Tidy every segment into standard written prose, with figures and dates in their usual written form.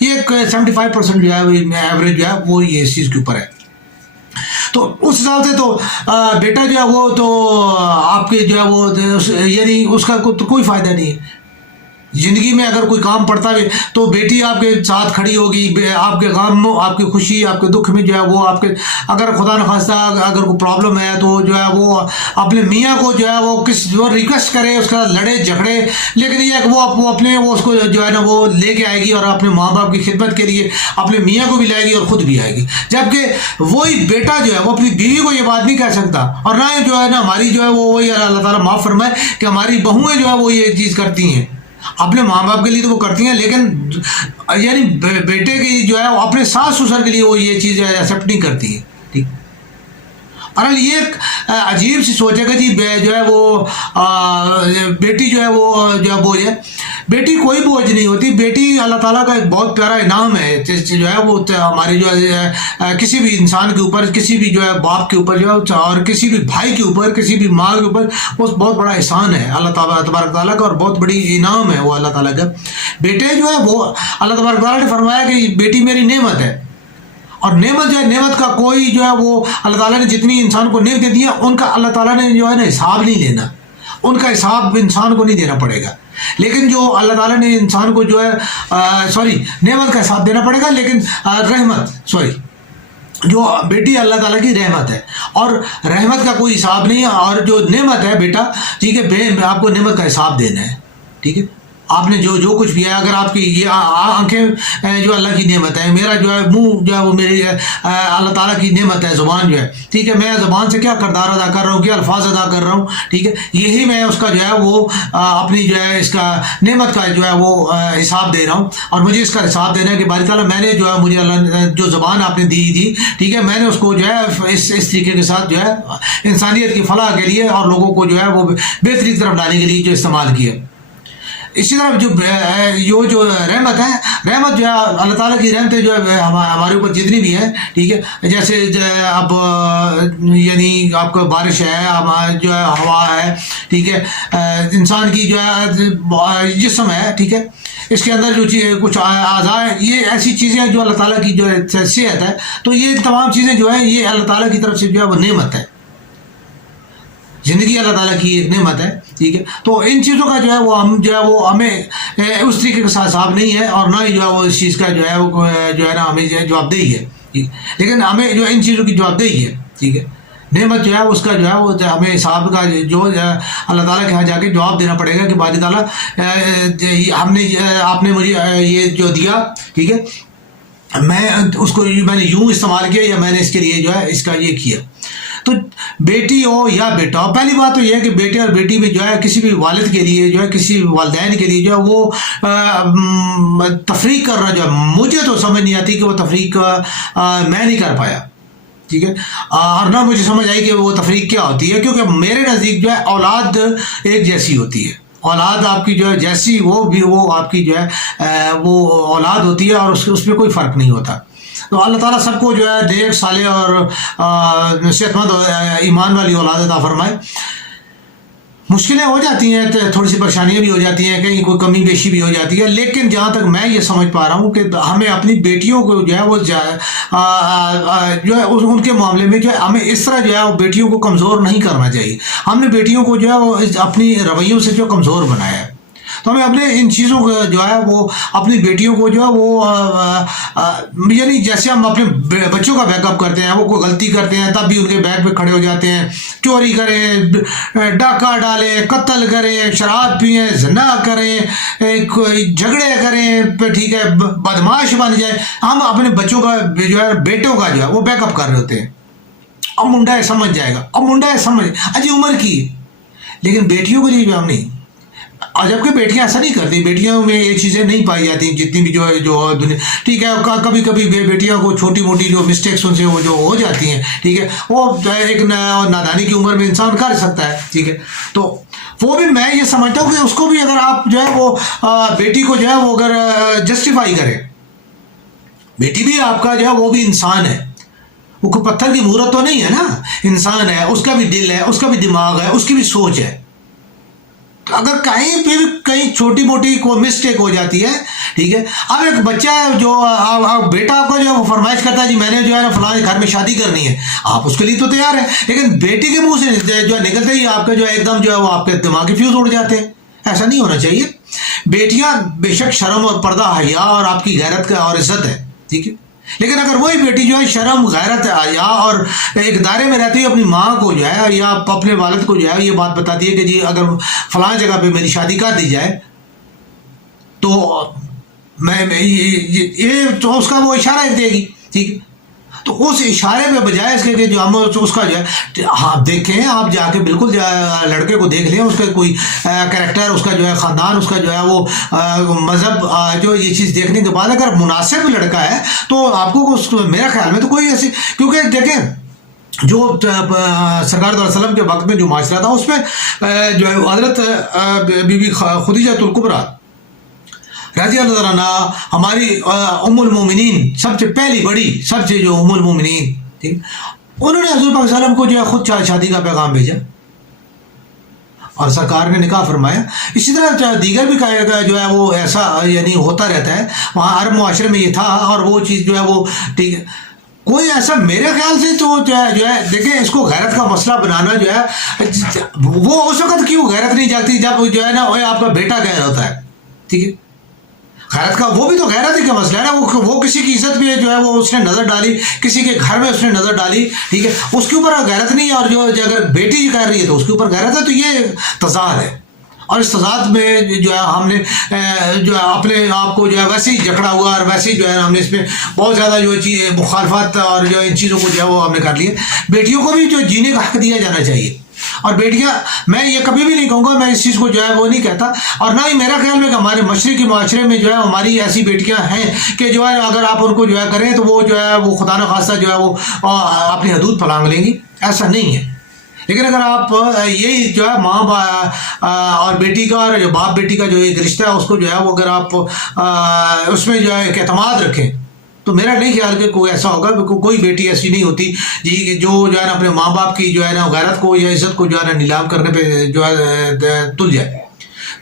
یہ 75% جو ہے ایوریج جو ہے وہ یہ اس چیز کے اوپر ہے. تو اس حساب سے تو بیٹا جو ہے وہ تو آپ کے جو ہے وہ یعنی اس کا کوئی فائدہ نہیں ہے. زندگی میں اگر کوئی کام پڑتا ہے تو بیٹی آپ کے ساتھ کھڑی ہوگی، آپ کے غم، آپ کی خوشی، آپ کے دکھ میں جو ہے وہ آپ کے، اگر خدا نخواستہ اگر کوئی پرابلم ہے تو جو ہے وہ اپنے میاں کو جو ہے وہ ریکویسٹ کرے، اس کا لڑے جھگڑے، لیکن یہ ہے کہ وہ اپنے وہ اس کو جو ہے نا وہ لے کے آئے گی اور اپنے ماں باپ کی خدمت کے لیے اپنے میاں کو بھی لائے گی اور خود بھی آئے گی. جبکہ وہی بیٹا جو ہے وہ اپنی بیوی کو یہ بات نہیں کہہ سکتا، اور نہ ہی جو ہے نا ہماری جو ہے وہ وہی اللہ تعالیٰ معاف فرمائے کہ ہماری بہویں جو ہے وہ یہ چیز کرتی ہیں. اپنے ماں باپ کے لیے تو وہ کرتی ہیں، لیکن یعنی بیٹے کی جو ہے اپنے ساس سسر کے لیے وہ یہ چیز ایکسیپٹ نہیں کرتی ہے. ٹھیک، اور یہ ایک عجیب سی سوچ ہے کہ جی جو ہے وہ بیٹی جو ہے وہ بوجھ ہے. بیٹی کوئی بوجھ نہیں ہوتی. بیٹی اللہ تعالیٰ کا ایک بہت پیارا انعام ہے جو ہے وہ ہمارے جو ہے کسی بھی انسان کے اوپر، کسی بھی جو ہے باپ کے اوپر جو ہے، اور کسی بھی بھائی کے اوپر، کسی بھی ماں کے اوپر، وہ بہت بڑا احسان ہے اللہ تعالیٰ تبارک تعالیٰ کا، اور بہت بڑی انعام ہے وہ اللہ تعالیٰ کا. بیٹے جو ہے وہ اللہ تبارک تعالیٰ نے فرمایا کہ بیٹی میری نعمت ہے، اور نعمت جو ہے، نعمت کا کوئی جو ہے وہ اللہ تعالیٰ نے جتنی انسان کو نعمتیں دی ہیں ان کا اللہ تعالیٰ نے جو ہے نا حساب نہیں لینا، ان کا حساب انسان کو نہیں دینا پڑے گا. لیکن جو اللہ تعالیٰ نے انسان کو جو ہے نعمت کا حساب دینا پڑے گا، لیکن جو بیٹی اللہ تعالیٰ کی رحمت ہے، اور رحمت کا کوئی حساب نہیں ہے. اور جو نعمت ہے بیٹا، ٹھیک ہے، آپ کو نعمت کا حساب دینا ہے. ٹھیک ہے، آپ نے جو کچھ بھی ہے، اگر آپ کی یہ آنکھیں جو اللہ کی نعمت ہے، میرا جو ہے منہ جو ہے وہ میری اللہ تعالیٰ کی نعمت ہے، زبان جو ہے، ٹھیک ہے، میں زبان سے کیا کردار ادا کر رہا ہوں، کیا الفاظ ادا کر رہا ہوں، ٹھیک ہے، یہی میں اس کا جو ہے وہ اپنی جو ہے اس کا نعمت کا جو ہے وہ حساب دے رہا ہوں. اور مجھے اس کا حساب دینا ہے کہ باری تعالیٰ میں نے جو ہے مجھے اللہ جو زبان آپ نے دی تھی، ٹھیک ہے، میں نے اس کو جو ہے اس طریقے کے ساتھ جو ہے انسانیت کی فلاح کے لیے اور لوگوں کو جو ہے وہ بہتری کی طرف لانے کے لیے جو استعمال کیا. اسی طرح جو رحمت ہے، رحمت جو ہے اللہ تعالیٰ کی رحمتیں جو ہے ہمارے اوپر جتنی بھی ہیں، ٹھیک ہے، جیسے اب یعنی آپ کو بارش ہے، جو ہے ہوا ہے، ٹھیک ہے، انسان کی جو ہے جسم ہے، ٹھیک ہے، اس کے اندر جو کچھ اعضاء ہیں، یہ ایسی چیزیں ہیں جو اللہ تعالیٰ کی جو ہے صحت ہے. تو یہ تمام چیزیں جو ہیں یہ اللہ تعالیٰ کی طرف سے جو ہے وہ نعمت ہے. زندگی اللہ تعالیٰ کی ایک نعمت ہے. ٹھیک ہے، تو ان چیزوں کا جو ہے وہ ہم جو ہے وہ ہمیں اس طریقے کا حساب نہیں ہے، اور نہ ہی جو ہے وہ اس چیز کا جو ہے وہ جو ہے نا ہمیں جواب دہی ہے. لیکن ہمیں جو ان چیزوں کی جواب دہی ہے. ٹھیک ہے، نعمت جو ہے اس کا جو ہے وہ ہمیں حساب کا جو اللہ تعالیٰ کے یہاں جا کے جواب دینا پڑے گا کہ باری تعالیٰ آپ نے مجھے یہ جو دیا، ٹھیک ہے، میں اس کو میں نے یوں استعمال کیا، یا میں نے اس کے لیے جو ہے اس کا یہ کیا. تو بیٹی ہو یا بیٹا ہو، پہلی بات تو یہ ہے کہ بیٹے اور بیٹی میں جو ہے کسی بھی والد کے لیے جو ہے، کسی بھی والدین کے لیے جو ہے وہ تفریق کرنا جو ہے، مجھے تو سمجھ نہیں آتی کہ وہ تفریق میں نہیں کر پایا. ٹھیک ہے، اور نہ مجھے سمجھ آئی کہ وہ تفریق کیا ہوتی ہے، کیونکہ میرے نزدیک جو ہے اولاد ایک جیسی ہوتی ہے. اولاد آپ کی جو ہے جیسی وہ آپ کی جو ہے وہ اولاد ہوتی ہے، اور اس میں کوئی فرق نہیں ہوتا. تو اللہ تعالیٰ سب کو جو ہے نیک، صالح اور صحت مند ایمان والی اولاد عطا فرمائے. مشکلیں ہو جاتی ہیں، تھوڑی سی پریشانیاں بھی ہو جاتی ہیں، کہیں کوئی کمی بیشی بھی ہو جاتی ہے، لیکن جہاں تک میں یہ سمجھ پا رہا ہوں کہ ہمیں اپنی بیٹیوں کو جو ہے وہ جو ہے ان کے معاملے میں جو ہے ہمیں اس طرح جو ہے وہ بیٹیوں کو کمزور نہیں کرنا چاہیے. ہم نے بیٹیوں کو جو ہے وہ اپنی رویوں سے جو کمزور بنایا ہے. تو ہمیں اپنے ان چیزوں کو جو ہے وہ اپنی بیٹیوں کو جو ہے وہ یعنی جیسے ہم اپنے بچوں کا بیک اپ کرتے ہیں، وہ کوئی غلطی کرتے ہیں تب بھی ان کے بیک پہ کھڑے ہو جاتے ہیں، چوری کریں، ڈاکہ ڈالیں، قتل کریں، شراب پئیں، زنا کریں، جھگڑے کریں، ٹھیک ہے، بدماش بن جائیں. ہم اپنے بچوں کا جو ہے بیٹوں کا جو ہے وہ بیک اپ کر رہے ہوتے ہیں. اب منڈا ہے سمجھ جائے گا، اب منڈا ہے سمجھ، اجی عمر کی. لیکن بیٹیوں کے لیے جو ہم نہیں، اور جبکہ بیٹیاں ایسا نہیں کرتی، بیٹیوں میں یہ چیزیں نہیں پائی جاتی جتنی بھی جو دنیا. ٹھیک ہے، کبھی کبھی بیٹیاں کو چھوٹی موٹی جو مسٹیکس ان سے وہ جو ہو جاتی ہیں، ٹھیک ہے، وہ ایک نادانی کی عمر میں انسان کر سکتا ہے. ٹھیک ہے، تو وہ بھی میں یہ سمجھتا ہوں کہ اس کو بھی اگر آپ جو ہے وہ بیٹی کو جو ہے وہ اگر جسٹیفائی کریں، بیٹی بھی آپ کا جو ہے وہ بھی انسان ہے، وہ کوئی پتھر کی مورت تو نہیں ہے نا، انسان ہے، اس کا بھی دل ہے، اس کا بھی دماغ ہے، اس کی بھی سوچ ہے. اگر کہیں پھر کہیں چھوٹی موٹی کوئی مسٹیک ہو جاتی ہے، ٹھیک ہے. اب ایک بچہ ہے جو بیٹا آپ کا جو ہے وہ فرمائش کرتا ہے جی میں نے جو ہے نا فلاں گھر میں شادی کرنی ہے، آپ اس کے لیے تو تیار ہیں، لیکن بیٹی کے منہ سے جو ہے نکلتے ہی آپ کے جو ہے ایک دم جو ہے وہ آپ کے دماغی فیوز اڑ جاتے ہیں. ایسا نہیں ہونا چاہیے. بیٹیاں بے شک شرم اور پردہ حیا اور آپ کی غیرت کا اور عزت ہے، ٹھیک ہے، لیکن اگر وہی بیٹی جو ہے شرم غیرت حیا اور ایک دائرے میں رہتی ہے، اپنی ماں کو جو ہے یا اپنے والد کو جو ہے یہ بات بتاتی ہے کہ جی اگر فلاں جگہ پہ میری شادی کر دی جائے تو یہ تو اس کا وہ اشارہ دے گی، ٹھیک ہے. تو اس اشارے میں بجائے اس کے کہ جو ہم اس کا جو ہے ہاں دیکھیں، آپ جا کے بالکل لڑکے کو دیکھ لیں، اس کا کوئی کریکٹر، اس کا جو ہے خاندان، اس کا جو ہے وہ مذہب، جو یہ چیز دیکھنے کے بعد اگر مناسب لڑکا ہے تو آپ کو میرا خیال میں تو کوئی ایسی، کیونکہ دیکھیں جو سرکار صلی اللہ علیہ وسلم کے وقت میں جو معاشرہ تھا اس میں جو ہے حضرت بی بی خدیجہ الکبریٰ رضی اللہ عنہ ہماری ام المومنین، سب سے پہلی بڑی، سب سے جو ام المومنین، ٹھیک، انہوں نے حضور پاک صلی اللہ علیہ وسلم کو جو ہے خود شادی کا پیغام بھیجا اور سرکار نے نکاح فرمایا. اسی طرح دیگر بھی جو ہے وہ ایسا یعنی ہوتا رہتا ہے. وہاں عرب معاشرے میں یہ تھا اور وہ چیز جو ہے وہ ٹھیک ہے. کوئی ایسا میرے خیال سے تو جو ہے دیکھیں اس کو غیرت کا مسئلہ بنانا جو ہے وہ اس وقت کیوں غیرت نہیں جاگتی جب جو ہے نا آپ کا بیٹا غیر ہوتا ہے، ٹھیک ہے. غیرت کا وہ بھی تو غیرت ہی کا مسئلہ ہے نا. وہ کسی کی عزت پہ جو ہے وہ اس نے نظر ڈالی، کسی کے گھر میں اس نے نظر ڈالی، ٹھیک ہے، اس کے اوپر غیرت نہیں ہے. اور جو اگر بیٹی کر رہی ہے تو اس کے اوپر غیرت ہے. تو یہ تضاد ہے اور اس تضاد میں جو ہے ہم نے جو ہے اپنے آپ کو جو ہے ویسے ہی جکڑا ہوا اور ویسے ہی جو ہے ہم نے اس میں بہت زیادہ جو چیز مخالفت اور جو ان چیزوں کو جو ہے وہ ہم نے کر لی ہے. بیٹیوں کو بھی جو جینے کا حق دیا جانا چاہیے. اور بیٹیاں، میں یہ کبھی بھی نہیں کہوں گا، میں اس چیز کو جو ہے وہ نہیں کہتا، اور نہ ہی میرا خیال میں کہ ہمارے مشرقی معاشرے میں جو ہے ہماری ایسی بیٹیاں ہیں کہ جو ہے اگر آپ ان کو جو ہے کریں تو وہ جو ہے وہ خدا نخواستہ جو ہے وہ اپنی حدود پھلانگ لیں گی. ایسا نہیں ہے. لیکن اگر آپ یہی جو ہے ماں اور بیٹی کا اور باپ بیٹی کا جو ایک رشتہ ہے اس کو جو ہے وہ اگر آپ اس میں جو ہے ایک اعتماد رکھیں تو میرا نہیں خیال کہ کوئی ایسا ہوگا. کوئی بیٹی ایسی نہیں ہوتی جی جو ہے نا اپنے ماں باپ کی جو ہے نا غیرت کو یا عزت کو جو ہے نا نیلام کرنے پہ جو ہے تل جائے.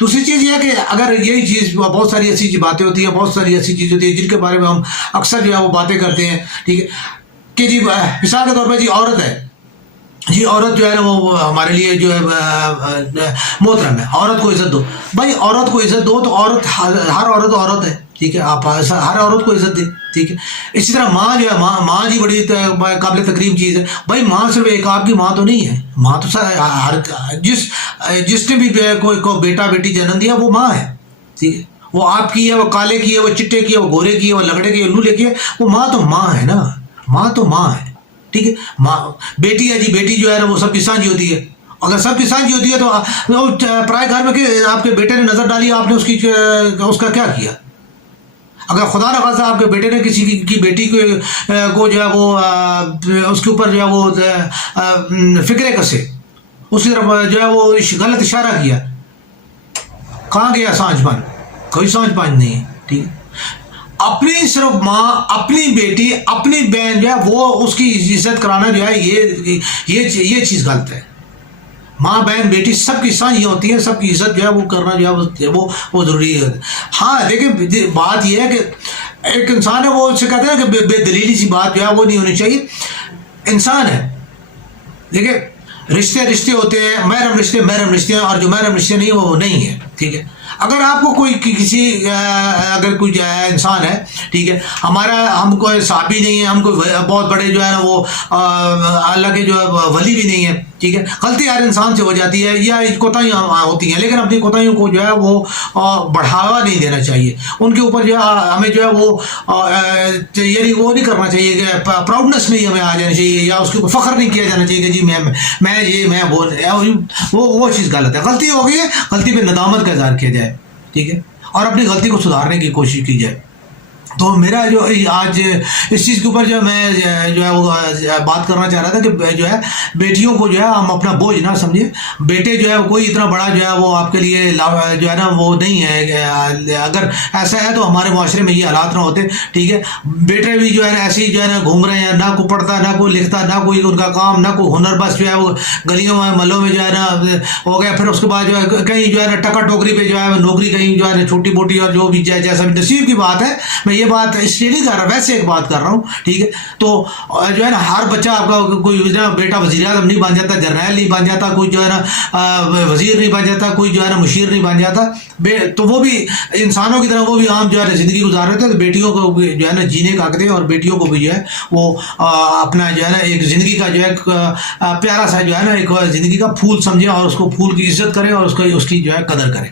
دوسری چیز یہ ہے کہ اگر یہی چیز بہت ساری ایسی باتیں ہوتی ہیں، بہت ساری ایسی چیز ہوتی ہے جن کے بارے میں ہم اکثر جو ہے وہ باتیں کرتے ہیں، ٹھیک ہے، کہ جی مثال کے طور پہ جی عورت ہے، جی عورت جو ہے نا وہ ہمارے لیے جو ہے محترم ہے، عورت کو عزت دو. بھائی عورت کو عزت دو تو عورت، ہر عورت ہے، ٹھیک ہے، آپ ہر عورت کو عزت دیں، ٹھیک ہے. اسی طرح ماں جو ہے، ماں جی بڑی قابل تکریم چیز ہے. بھائی ماں صرف ایک آپ کی ماں تو نہیں ہے، ماں تو ہر جس نے بھی کوئی بیٹا بیٹی جنم دیا وہ ماں ہے، ٹھیک ہے. وہ آپ کی ہے، وہ کالے کی ہے، وہ چٹے کی ہے، وہ گورے کی ہے، وہ لگڑے کی ہے، لولے کی ہے، وہ ماں تو ماں ہے نا. ماں تو ماں ہے، ٹھیک ہے. ماں بیٹی ہے جی، بیٹی جو ہے نا وہ سب کی سانجھی ہوتی ہے. اگر سب کی سانجھی ہوتی ہے تو پرائے گھر میں آپ کے بیٹے نے نظر ڈالی، آپ نے اس کا کیا کیا؟ اگر خدا نہ خاصا آپ کے بیٹے نے کسی کی بیٹی کو جو ہے وہ اس کے اوپر جو ہے وہ فکرے کسے، اس کی طرف جو ہے وہ غلط اشارہ کیا، کہاں گیا سانج پان؟ کوئی سانج پان نہیں ہے، ٹھیک ہے. اپنی صرف ماں، اپنی بیٹی، اپنی بہن جو ہے وہ اس کی عزت کرانا جو ہے یہ چیز غلط ہے. ماں بہن بیٹی سب کی سانجھی ہوتی ہے، سب کی عزت جو ہے وہ کرنا جو ہے وہ ضروری ہے. ہاں لیکن بات یہ ہے کہ ایک انسان ہے، وہ اس سے کہتے ہیں کہ بے دلیلی سی بات جو ہے وہ نہیں ہونی چاہیے. انسان ہے، دیکھیں رشتے ہوتے ہیں، محرم رشتے ہیں، اور جو محرم رشتے نہیں وہ نہیں ہے، ٹھیک ہے. اگر آپ کو کوئی کسی اگر کوئی انسان ہے، ٹھیک ہے، ہم کوئی صحابی نہیں ہے، ہم کوئی بہت بڑے جو ہے نا وہ اللہ کے جو ہے ولی بھی نہیں ہے، ٹھیک ہے. غلطی ہر انسان سے ہو جاتی ہے یا کوتاہیاں ہوتی ہیں، لیکن اپنی کوتاہیوں کو جو ہے وہ بڑھاوا نہیں دینا چاہیے. ان کے اوپر جو ہے ہمیں جو ہے وہ یعنی وہ نہیں کرنا چاہیے کہ پراؤڈنس نہیں ہمیں آ جانی چاہیے، یا اس کے اوپر فخر نہیں کیا جانا چاہیے کہ جی میں وہ چیز غلط ہے. غلطی ہو گئی ہے، غلطی پہ ندامت کا اظہار کیا جائے، ٹھیک ہے، اور اپنی غلطی کو سدھارنے کی کوشش کی جائے. تو میرا جو آج اس چیز کے اوپر جو میں جو ہے وہ بات کرنا چاہ رہا تھا کہ جو ہے بیٹیوں کو جو ہے ہم اپنا بوجھ نہ سمجھیں. بیٹے جو ہے کوئی اتنا بڑا جو ہے وہ آپ کے لیے جو ہے نا وہ نہیں ہے. اگر ایسا ہے تو ہمارے معاشرے میں یہ حالات نہ ہوتے. ٹھیک ہے, بیٹے بھی جو ہے نا ایسے ہی جو ہے نا گھوم رہے ہیں, نہ کوئی پڑھتا, نہ کوئی لکھتا, نہ کوئی ان کا کام, نہ کوئی ہنر, بس جو ہے وہ گلیوں میں محلوں میں جو ہے نا ہو گیا. پھر اس کے بعد جو ہے کہیں جو ہے نا ٹکا ٹوکری پہ جو ہے نوکری, کہیں جو ہے نا چھوٹی موٹی, اور جو بھی جیسا بھی نصیب کی بات ہے. میں یہ بات اس لیے نہیں کر رہا, ویسے ایک بات کر رہا ہوں. ٹھیک ہے, تو جو ہے نا ہر بچہ آپ کا کوئی بیٹا وزیر اعظم نہیں بن جاتا, جرنیل نہیں بن جاتا, کوئی جو ہے نا وزیر نہیں بن جاتا, کوئی جو ہے نا مشیر نہیں بن جاتا. تو وہ بھی انسانوں کی طرح وہ بھی عام جو ہے نا زندگی گزار رہے تھے. تو بیٹیوں کو جو ہے نا جینے کا حق دیں, اور بیٹیوں کو بھی جو ہے وہ اپنا جو ہے نا ایک زندگی کا جو ہے پیارا سا جو ہے نا ایک زندگی کا پھول سمجھیں, اور اس کو پھول کی عزت کریں, اور اس کی جو ہے قدر کریں.